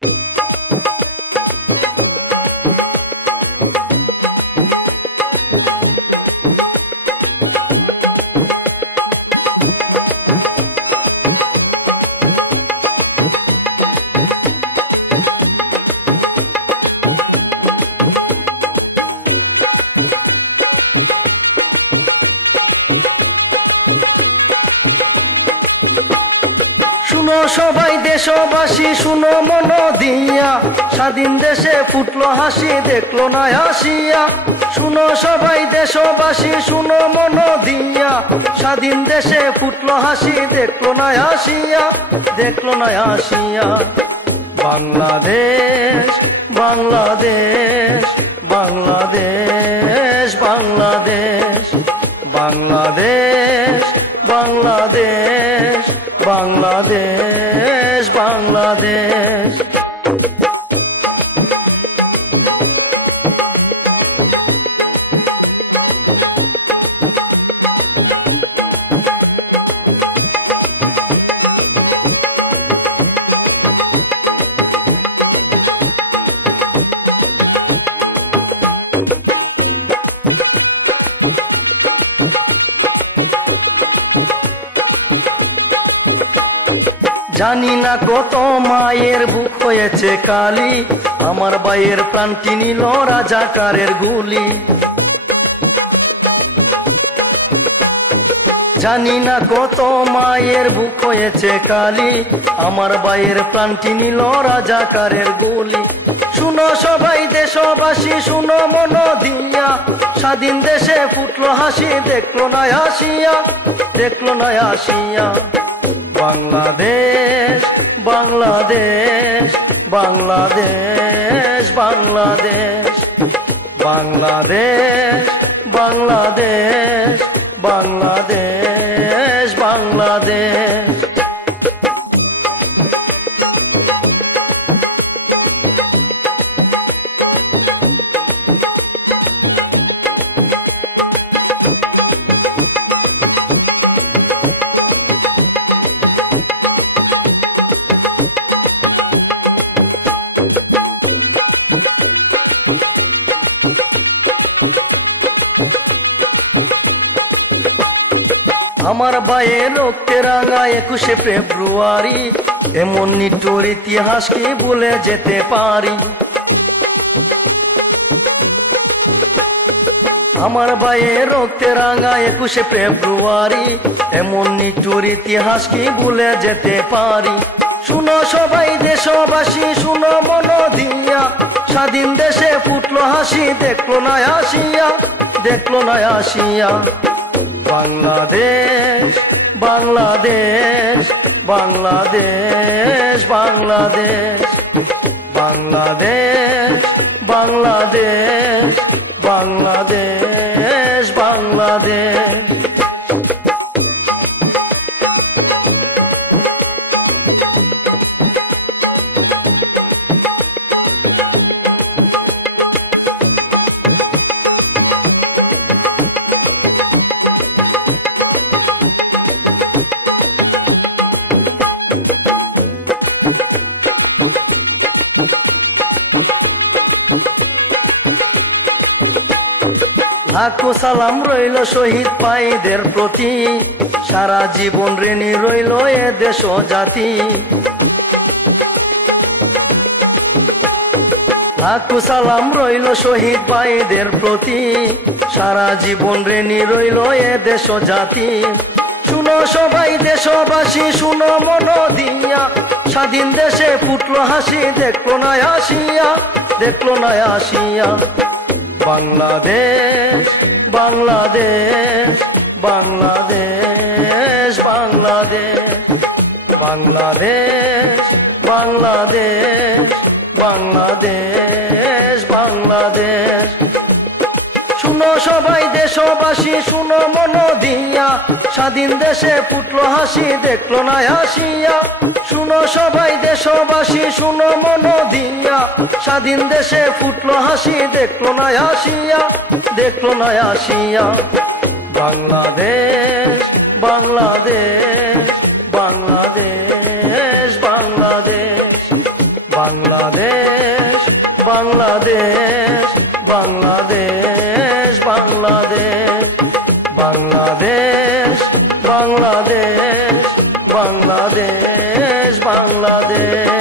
শুনো সবাই দেশবাসী, শুনো মন দিয়া, স্বাধীন দেশে ফুটলো হাসি, দেখলো না আসিয়া। শুনো সবাই দেশবাসী, শুনো মন দিয়া, স্বাধীন দেশে ফুটলো হাসি, দেখলো না আসিয়া, দেখলো না আসিয়া। বাংলাদেশ বাংলাদেশ বাংলাদেশ বাংলাদেশ বাংলাদেশ বাংলাদেশ বাংলাদেশ বাংলাদেশ। জানি না কত মায়ের বুক হয়েছে কালি, আমার ভাইয়ের প্রাণটি নিল রাজাকারের গুলি। জানি না কত মায়ের বুক হয়েছে কালি, আমার ভাইয়ের প্রাণটি নিল রাজাকারের গুলি। শুনো সবাই দেশবাসী, শুনো মন দিয়া, স্বাধীন দেশে ফুটলো হাসি, দেখলো না আসিয়া, দেখলো না আসিয়া। বাংলাদেশ বাংলাদেশ বাংলাদেশ বাংলাদেশ বাংলাদেশ বাংলাদেশ বাংলাদেশ বাংলাদেশ। আমার ভাইয়ের রক্তে রাঙা 21শে ফেব্রুয়ারি, এমন নিষ্ঠুর ইতিহাস কি ভুলে যেতে পারি। আমার ভাইয়ের রক্তে রাঙা 21শে ফেব্রুয়ারি, এমন নিষ্ঠুর ইতিহাস কি ভুলে যেতে পারি। শুনো সবাই দেশবাসী, শুনো মন দিয়া, স্বাধীন দেশে ফুটলো হাসি, দেখলো না আসিয়া, দেখলো না আসিয়া। বাংলাদেশ বাংলাদেশ বাংলাদেশ বাংলাদেশ বাংলাদেশ বাংলাদেশ বাংলাদেশ বাংলাদেশ। লাখো সালাম রইল শহীদ ভাইদের প্রতি, সারা জীবন ঋণী রইল এ দেশ ও জাতি। লাখো সালাম রইল শহীদ ভাইদের প্রতি, সারা জীবন ঋণী রইল এ দেশ ও জাতি। শুনো সবাই দেশবাসী, শুনো মন দিয়া, স্বাধীন দেশে ফুটলো হাসি, দেখলো না আসিয়া, দেখলো না আসিয়া। বাংলাদেশ বাংলাদেশ বাংলাদেশ বাংলাদেশ বাংলাদেশ বাংলাদেশ বাংলাদেশ বাংলাদেশ। শুনো সবাই দেশবাসী, শুনো মন দিয়া, স্বাধীন দেশে ফুটলো হাসি, দেখলো না আসিয়া। শুনো সবাই দেশবাসী, শুনো মন দিয়া, স্বাধীন দেশে ফুটলো হাসি, দেখলো না আসিয়া, দেখলো না আসিয়া। বাংলাদেশ বাংলাদেশ বাংলাদেশ বাংলাদেশ বাংলাদেশ বাংলাদেশ বাংলাদেশ বাংলাদেশ বাংলাদেশ বাংলাদেশ বাংলাদেশ বাংলাদেশ